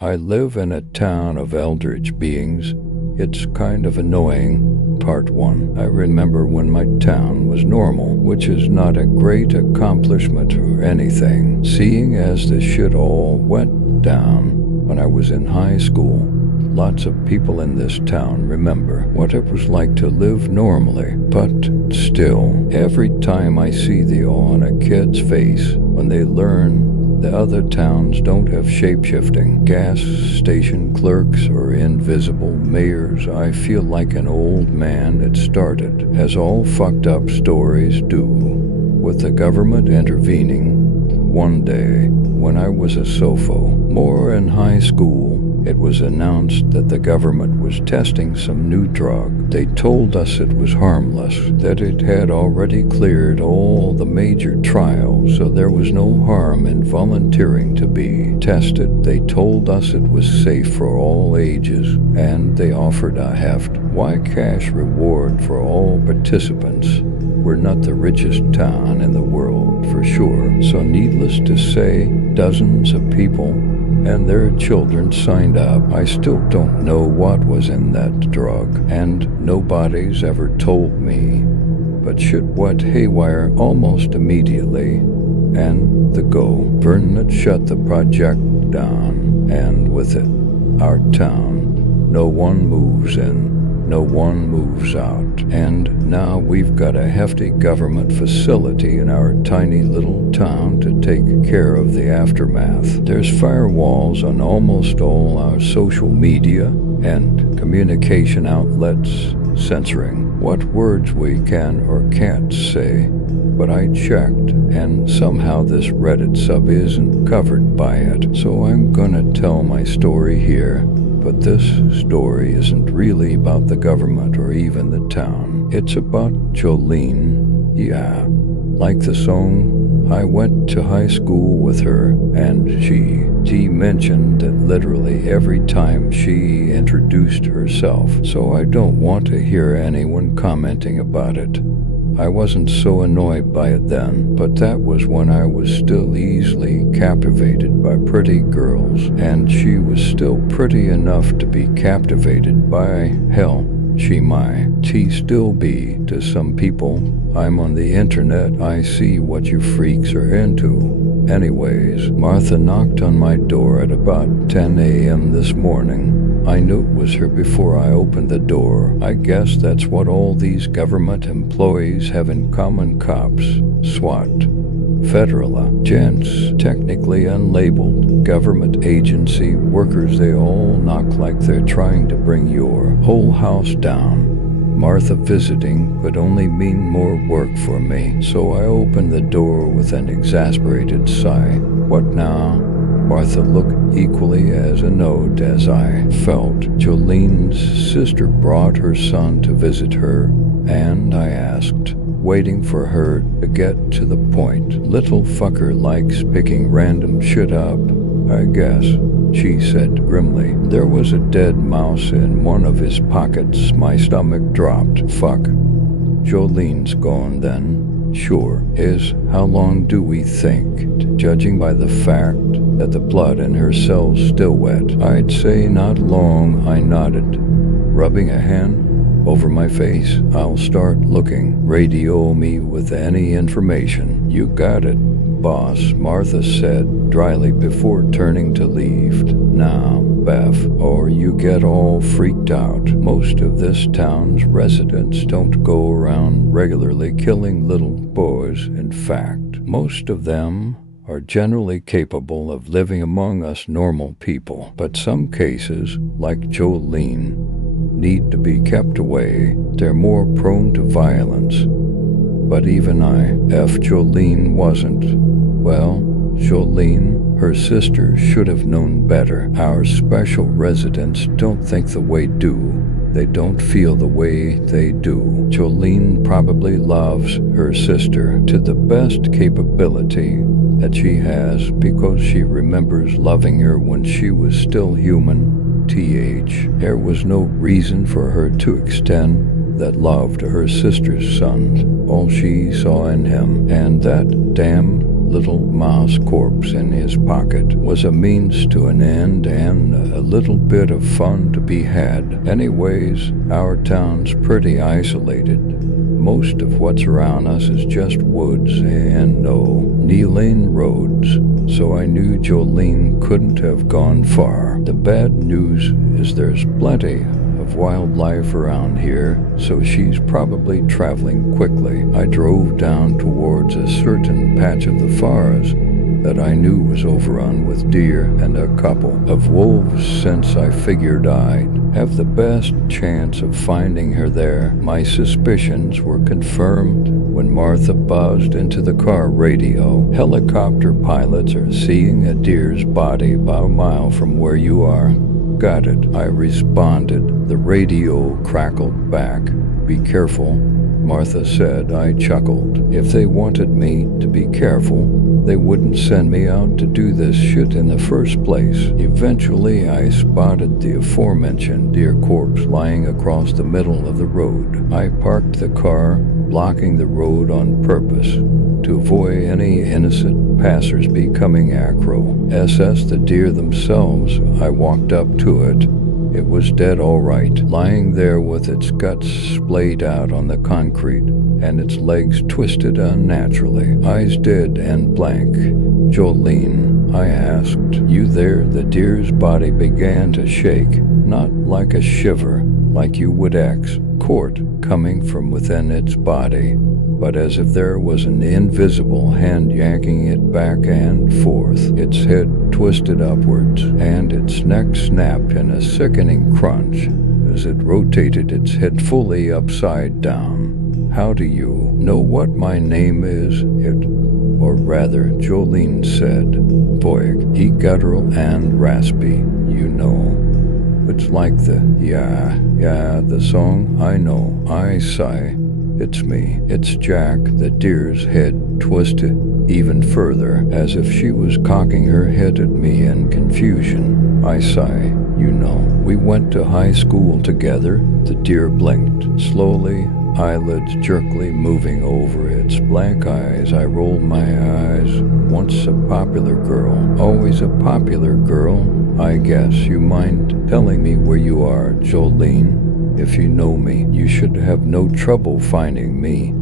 I live in a town of eldritch beings. It's kind of annoying. Part 1. I remember when my town was normal, which is not a great accomplishment or anything, seeing as the shit all went down when I was in high school. Lots of people in this town remember what it was like to live normally, but still, every time I see the awe on a kid's face when they learn the other towns don't have shape-shifting gas station clerks or invisible mayors, I feel like an old man that started, as all fucked up stories do, with the government intervening. One day, when I was a sophomore in high school, it was announced that the government was testing some new drug. They told us it was harmless, that it had already cleared all the major trials, so there was no harm in volunteering to be tested. They told us it was safe for all ages, and they offered a high cash reward for all participants. We're not the richest town in the world, for sure, so needless to say, dozens of people and their children signed up. I still don't know what was in that drug, and nobody's ever told me. But shit went haywire almost immediately, and the government shut the project down, and with it, our town. No one moves in, no one moves out, and now we've got a hefty government facility in our tiny little town to take care of the aftermath. There's firewalls on almost all our social media and communication outlets, censoring what words we can or can't say. But I checked, and somehow this Reddit sub isn't covered by it, so I'm gonna tell my story here. But this story isn't really about the government or even the town. It's about Jolene. Yeah, like the song, I went to high school with her, and she mentioned it literally every time she introduced herself, so I don't want to hear anyone commenting about it. I wasn't so annoyed by it then, but that was when I was still easily captivated by pretty girls, and she was still pretty enough to be captivated by. Hell, she might still be to some people. I'm on the internet, I see what you freaks are into. Anyways, Martha knocked on my door at about 10 a.m. this morning. I knew it was her before I opened the door. I guess that's what all these government employees have in common. Cops, SWAT, federal agents, technically unlabeled government agency workers, they all knock like they're trying to bring your whole house down. Martha visiting could only mean more work for me, so I opened the door with an exasperated sigh. What now? Martha looked equally as annoyed as I felt. Jolene's sister brought her son to visit her, and I asked, waiting for her to get to the point. Little fucker likes picking random shit up, I guess, she said grimly. There was a dead mouse in one of his pockets. My stomach dropped. Fuck. Jolene's gone then. Sure is. How long do we think? Judging by the fact that the blood in her cell's still wet, I'd say not long, I nodded, rubbing a hand over my face. I'll start looking. Radio me with any information. You got it, boss, Martha said dryly before turning to leave. Now, Beth, or you get all freaked out. Most of this town's residents don't go around regularly killing little boys. In fact, most of them are generally capable of living among us normal people. But some cases, like Jolene, need to be kept away. They're more prone to violence. But even if Jolene wasn't, well, Jolene, her sister, should have known better. Our special residents don't think the way do. They don't feel the way they do. Jolene probably loves her sister to the best capability that she has because she remembers loving her when she was still human. There was no reason for her to extend that love to her sister's son. All she saw in him, and that damn little mouse corpse in his pocket was a means to an end and a little bit of fun to be had. Anyways, our town's pretty isolated. Most of what's around us is just woods and no knee-lane roads, so I knew Jolene couldn't have gone far. The bad news is there's plenty of wildlife around here, so she's probably traveling quickly. I drove down towards a certain patch of the forest that I knew was overrun with deer and a couple of wolves, since I figured I'd have the best chance of finding her there. My suspicions were confirmed when Martha buzzed into the car radio. Helicopter pilots are seeing a deer's body about a mile from where you are. Got it, I responded. The radio crackled back. Be careful, Martha said. I chuckled. If they wanted me to be careful, they wouldn't send me out to do this shit in the first place. Eventually, I spotted the aforementioned deer corpse lying across the middle of the road. I parked the car, blocking the road on purpose to avoid any innocent passers-by coming acro. As the deer themselves, I walked up to it. It was dead all right, lying there with its guts splayed out on the concrete and its legs twisted unnaturally, eyes dead and blank. Jolene, I asked, you there? The deer's body began to shake, not like a shiver, like you would court coming from within its body, but as if there was an invisible hand yanking it back and forth. Its head twisted upwards, and its neck snapped in a sickening crunch as it rotated its head fully upside down. How do you know what my name is? Or rather, Jolene said, voig, guttural and raspy, you know. It's like the, yeah, the song, I know, I sigh. It's me, it's Jack. The deer's head twisted even further, as if she was cocking her head at me in confusion. I sigh, you know. We went to high school together. The deer blinked, slowly, eyelids jerkily moving over its blank eyes. I rolled my eyes. Once a popular girl, always a popular girl, I guess. You mind telling me where you are, Jolene? If you know me, you should have no trouble finding me.